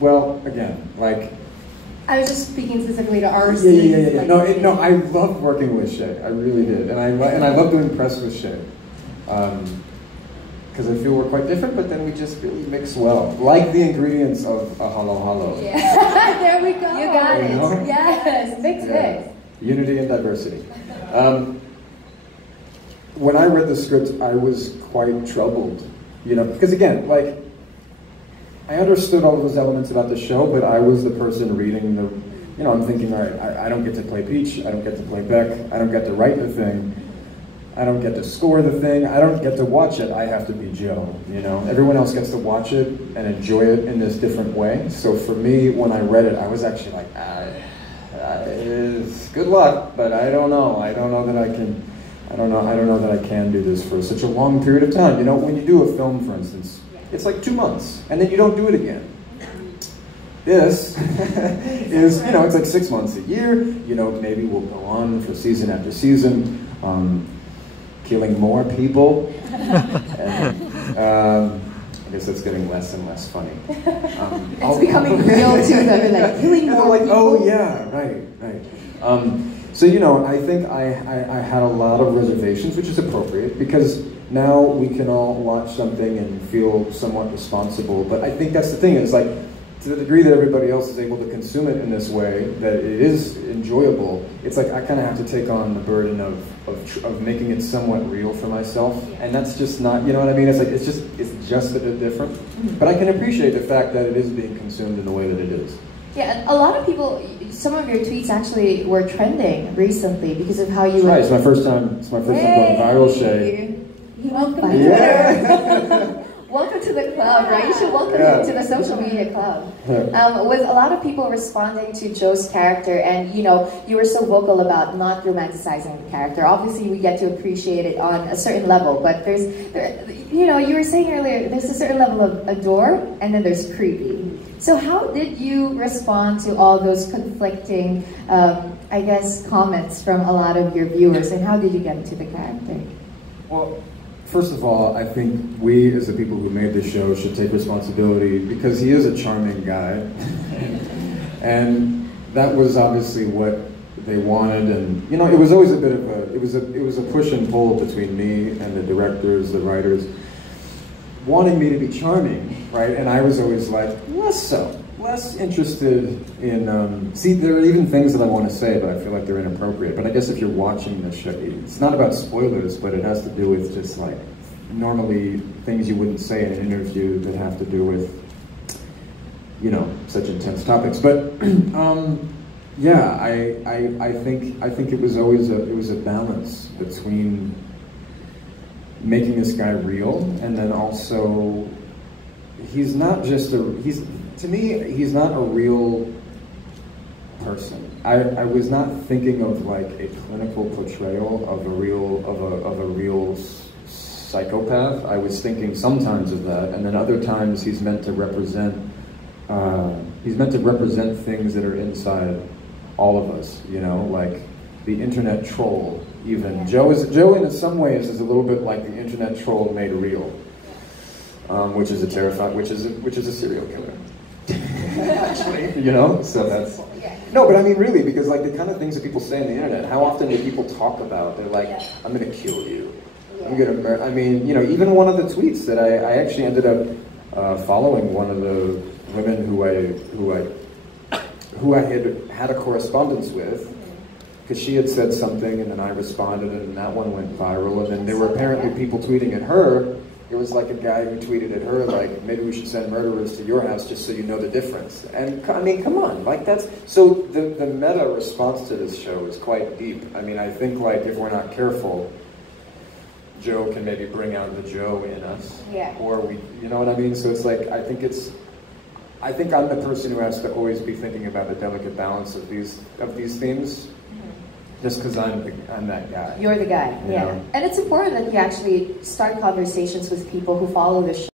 Well, again, like, I was just speaking specifically to our scenes. Yeah. Like, No, I loved working with Shay. I really did, and I love doing press with Shay, because I feel we're quite different, but then we just really mix well, like the ingredients of a halo-halo. Yeah, there we go. You got it. know? Yes, mix. Unity and diversity. When I read the script, I was quite troubled, because again, like, I understood all of those elements about the show, but I was the person reading the, I'm thinking, all right, I don't get to play Peach, I don't get to play Beck, I don't get to write the thing, I don't get to score the thing, I don't get to watch it, I have to be Joe, Everyone else gets to watch it and enjoy it in this different way. So for me, when I read it, I was actually like, good luck, but I don't know that I can, I don't know that I can do this for such a long period of time. When you do a film, for instance, it's like 2 months, and then you don't do it again. This is, it's like 6 months a year. Maybe we'll go on for season after season, killing more people. And, I guess that's getting less and less funny. It's becoming real too, though, like killing more like, people. oh yeah, right. So I think I had a lot of reservations, which is appropriate, because now we can all watch something and feel somewhat responsible. But I think that's the thing, it's like, to the degree that everybody else is able to consume it in this way, that it is enjoyable, it's like I kind of have to take on the burden of making it somewhat real for myself. And that's just not, you know what I mean? It's like, it's just a bit different. But I can appreciate the fact that it is being consumed in the way that it is. Yeah, a lot of people, some of your tweets actually were trending recently because of how you were... Right, it's my first time going viral, Shay. Welcome welcome to the club, right? You should welcome him to the social media club. With a lot of people responding to Joe's character, and you were so vocal about not romanticizing the character. Obviously, we get to appreciate it on a certain level, but you were saying earlier, there's a certain level of adore, and then there's creepy. So how did you respond to all those conflicting, I guess, comments from a lot of your viewers, and how did you get into the character? Well, first of all, I think we, as the people who made this show, should take responsibility, because he is a charming guy. And that was obviously what they wanted, and it was always a bit of it was a push and pull between me and the directors, the writers, wanting me to be charming, right? And I was always like, less interested in, see, there are even things that I want to say, but I feel like they're inappropriate. But I guess if you're watching the show, it's not about spoilers, but it has to do with just like, normally things you wouldn't say in an interview that have to do with, such intense topics. But yeah, I think it was always a balance between making this guy real, and then also, he's not a real person. I was not thinking of like a clinical portrayal of a real psychopath. I was thinking sometimes of that, and then other times he's meant to represent things that are inside all of us, like the internet troll. Even Joe in some ways is a little bit like the internet troll made real, which is a serial killer. Actually, so that's no, but I mean really, because like the kind of things that people say on the internet, how often do people talk about? They're like, I'm gonna kill you, I'm gonna murder. I mean, even one of the tweets that I actually ended up following one of the women who I had a correspondence with, because she had said something and then I responded, and that one went viral, and then there were apparently people tweeting at her. It was like a guy who tweeted at her like, maybe we should send murderers to your house just so you know the difference. And I mean, come on, like that's, so the meta response to this show is quite deep. I mean, I think like if we're not careful, Joe can maybe bring out the Joe in us. Yeah. Or we, you know what I mean? So it's like, I think I'm the person who has to always be thinking about the delicate balance of these themes. Just because I'm that guy. You're the guy, yeah. And it's important that you actually start conversations with people who follow the show.